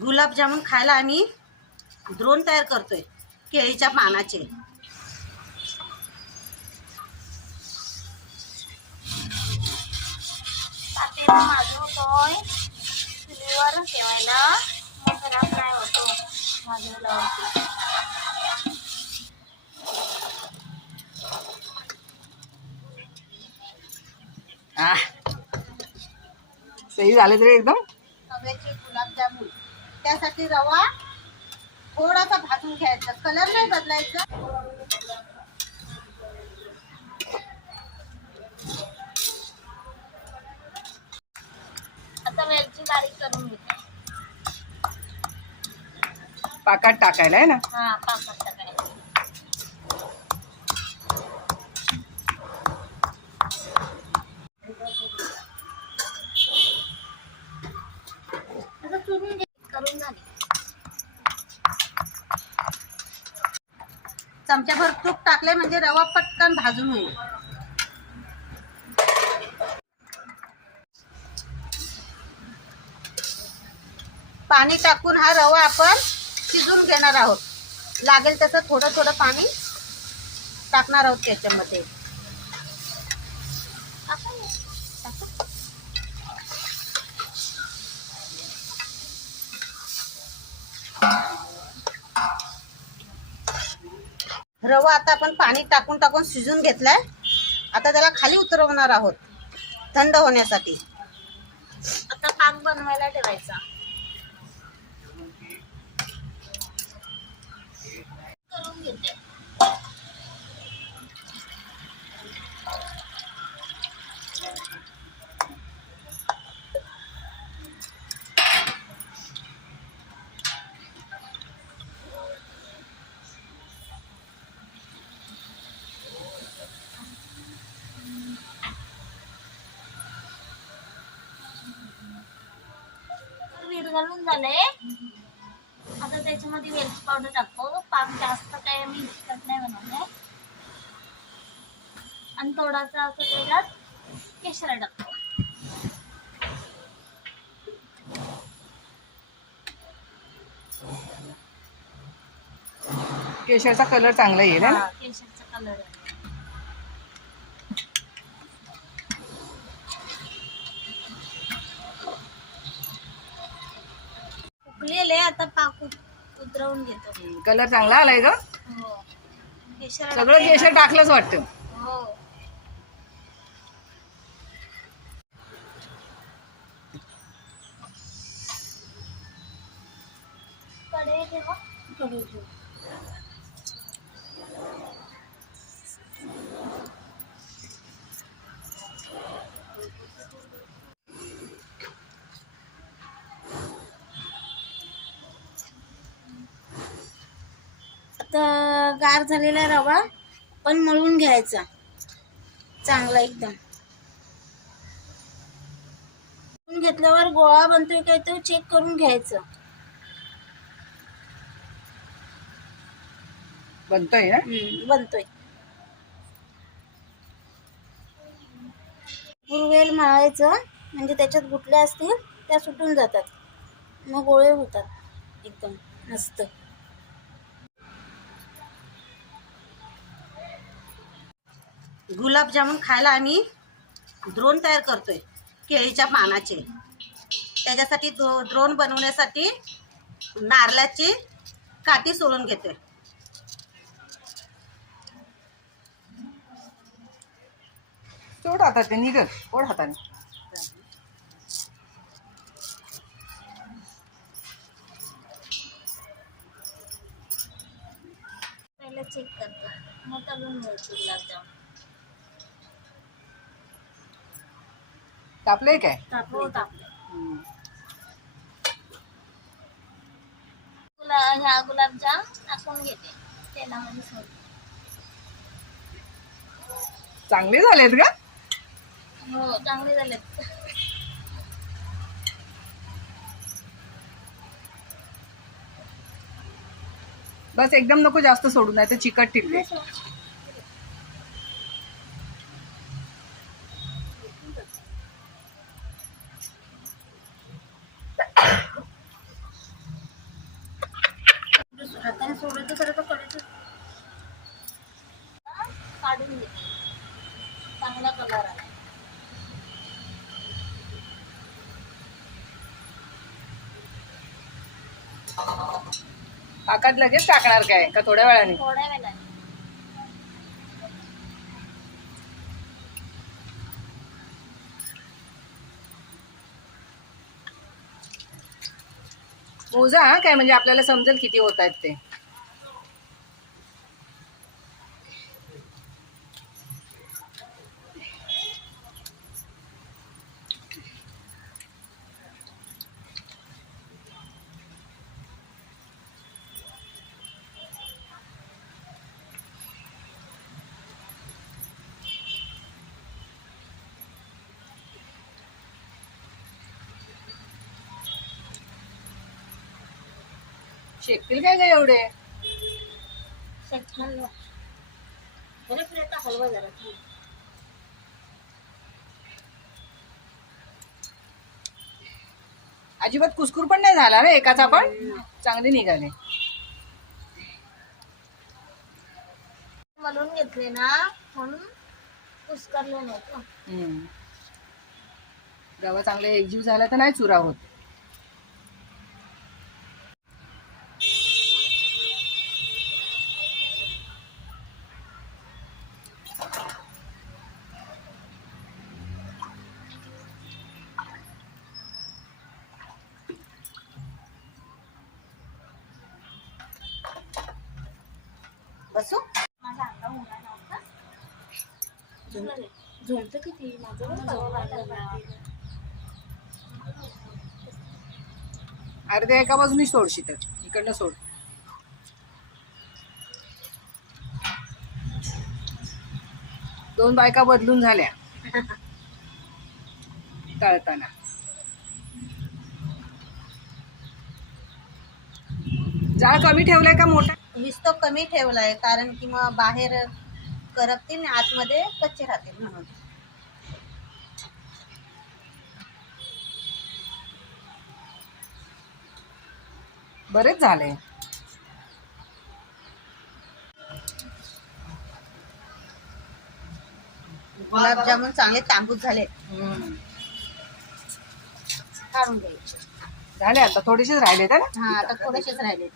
गुलाबजामुन खायला आम्ही द्रोण तयार करतोय केळीच्या पानाचे. चुलीवर ठेवायला होतो. सही झाले तरी एकदम? गुलाबजामुन त्यासाठी रवा थोडासा भाजून घ्यायचा. कलर नाही बदलायचा. आता वेलची बारीक करून घेते. पाकात टाकायला आहे ना? हा पापड टाकायचं आता चुरून घे करून झाली चमच्याभर तूप टाकले म्हणजे रवा पटकन भाजून होईल. पाणी टाकून हा रवा आपण शिजून घेणार आहोत. लागेल तसं थोडं थोडं पाणी टाकणार आहोत त्याच्यामध्ये. रवा आता आपण पाणी टाकून टाकून शिजून घेतलाय. आता त्याला खाली उतरवणार आहोत. थंड होण्यासाठी. आता पाक बनवायला ठेवायचा. करून घेते. घालून झाले. आता त्याच्यामध्ये वेलची पावडर टाकतो. पाक जास्त काय आम्ही तिखट नाही बनवले. आणि थोडासा असं त्याच्यात केशर टाकतो. केशरचा कलर चांगला येईल केशरचा कलर आता पाक उत- उतरवून घेतो. कलर चांगला आलाय ग? हो. केशर सगळं केशर. टाकलंच वाटतं. हो. गार झालेला रवा पण मळून घ्यायचा. चांगला एकदम. मळून घेतल्यावर गोळा बनतोय काय तो चेक करून घ्यायचं. बनतोय बनतोय. पुरवेल मळायचं म्हणजे त्याच्यात गुटल्या असतील त्या सुटून जातात. मग गोळे होतात. एकदम मस्त. गुलाबजामुन खायला आम्ही द्रोण तयार करतोय केळीच्या पानाचे. त्याच्यासाठी द्रो द्रोण बनवण्यासाठी नारळाची काठी सोलून घेते सोड ते ओढ हाताने. पहिलं चेक करतो. मग तळून घ्यायचं गुलाबजाम काय? तापलं तापलं हम्म. गुला ह्या गुलाबजाम टाकून घेते तेलामध्ये सोडते चांगले झालेत का हो चांगले झाले बस एकदम नको जास्त सोडू नाही तर चिकट टिकते हाताने सोडायचं तर आता कडेच काढून घे. चांगला कलर आला. पाकात लगेच टाकणार काय? का थोड्या वेळाने? थोड्या वेळाने. मोजा हा काय म्हणजे आपल्याला समजेल किती होत आहेत ते. शेकतील काय काय एवढे. जरा प्लेटचा हलवा जरा अजिबात कुसकुर पण नाही झाला ना एकाचा पण चांगले निघाले. मलून घेतले ना म्हणून कुस्करले हम्म. रवा चांगले एकजीव झाला तर नाही चुरा होत बसू माझा अंगा उन्हा नव्हता झोलतं किती? अर्ध्या एका बाजूनी सोड शीतल. इकडनं सोड. दोन बायका बदलून झाल्या. तळताना. जाळ कमी ठेवलाय का मोठा? हीच तो कमी ठेवलाय कारण की मग बाहेर करपतील आतमध्ये कच्चे राहतील म्हणून. बरेच झाले. गुलाबजामुन चांगले तांबूस झाले. काढून द्यायचे झाले आता थोडेसेच राहिले हा आता थोडेसेच राहिले.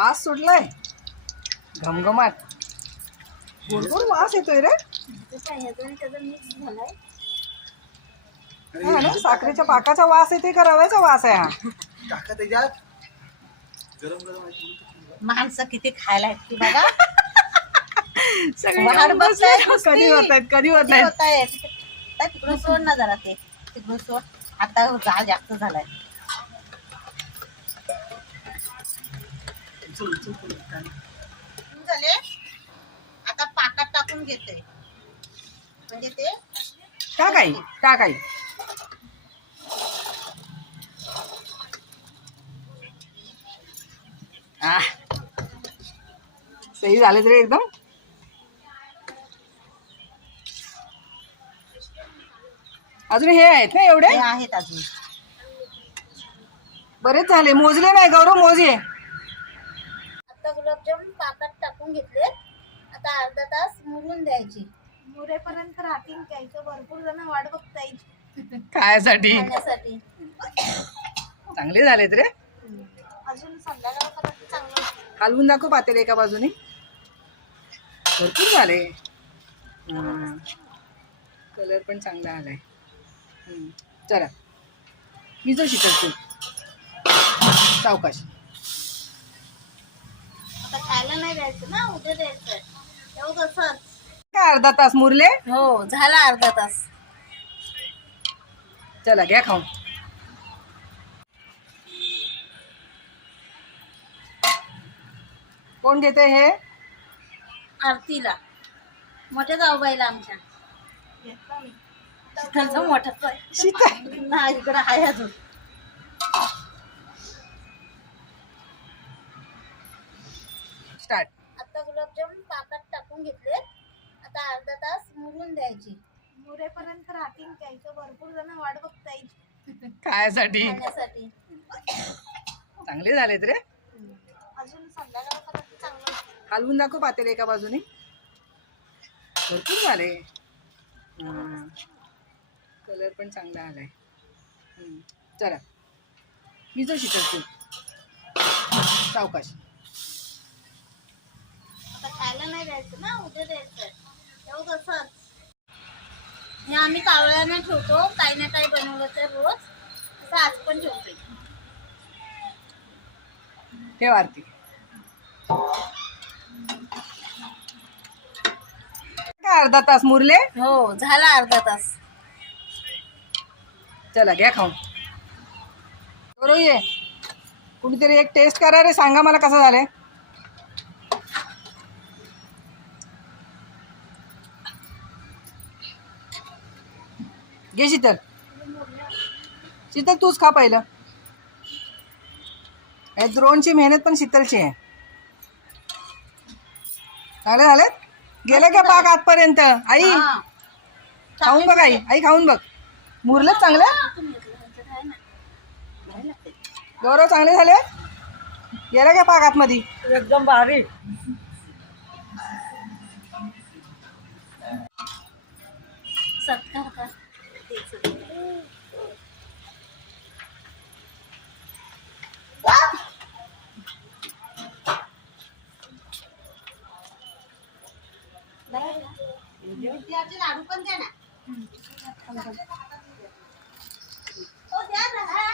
वास सुटलाय घमघमाट. गोड गोड वास येतोय रे. हा ना साखरेच्या पाकाचा वास येतोय का? रव्याचा वास आहे हा. टाका त्याच्यात गरम गरम आहे. माणसं किती खायला आहेत ती बघा. सगळे वाट येऊन बसले. कधी होत आहेत कधी होत किती आहेत होत आहेत तर तिकडून सोड ना जरा ते. तिकडून सोड. आता जाळ जास्त झालाय. झाले. आता पाकात टाकून घेते. म्हणजे ते टाकाई टाकाई. सही झाले तरी एकदम. अजून हे आहेत ना एवढे? हे आहेत अजून. बरेच झाले. मोजले नाही गौरव मोजे. आता गुलाबजाम पाकात टाकून घेतले. आता अर्धा तास मुरून द्यायची. मुरेपर्यंत राहतील द्यायचं भरपूर जण वाट बघतायची खायसाठी खाण्यासाठी. चांगले झालेत रे. अजून संध्याकाळपर्यंत चांगलं हलवून दाखव पातेल एका बाजूने. भरपूर झाले. कलर पण चांगला आलाय. हम्म. चला. मी जो शिकत तू. सावकाश. आता खायला नाही द्यायचं ना उद्या द्यायचं तेव्हा तसंच काय अर्धा तास मुरले? हो झाला अर्धा तास. चला घ्या खाऊन. कोण घेते हे? आरतीला. मोठ्या जाऊबाईला आमच्या. शीतलचा आहे. शीतल ना इकडं आहे अजून स्टार्ट आता गुलाबजाम पाकात टाकून घेतले आता अर्धा तास मुरून द्यायची. मुरेपर्यंत राहतील घ्यायचं भरपूर जण वाट बघतायत. खायसाठी खाण्यासाठी. चांगले झालेत रे. अजून संध्याकाळपर्यंत चांगलं हलवून दाखव पातेल एका बाजूने. भरपूर झाले. कलर पण चांगला आलाय. चला. मी जो शिकवतो सावकाश. खायला नाही द्यायचं ना उद्या द्यायचं तेव्हा कसंच आम्ही कावळ्यानं ठेवतो काही ना काही बनवलं तर रोज. तसं आज पण ठेवतो. ठेव आरती. काय अर्धा तास मुरले? हो झाला अर्धा तास. चला घ्या खाऊन. बरोबर ये कुणीतरी एक टेस्ट करा रे सांगा मला कसं झालंय. घे शीतल. शीतल तूच खा पहिलं. हे द्रोणची मेहनत पण शीतलची आहे. चांगले झालेत गेले का पाक आतपर्यंत? आई? खाऊन बघ आई. आई खाऊन बघ. मुरलं चांगलं गौरव चांगले झाले? गेला का पाक आतमध्ये? एकदम भारी. सत्कार लाडू पण द्या ना हो, द्या ना. हा,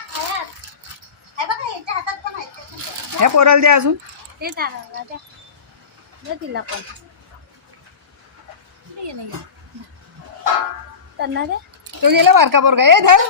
हे बघा हातात पण द्या. पोराला द्या अजून ते द्या द्या तिला पण त्यांना द्या तो गेला बारका पोरगा. ए धर.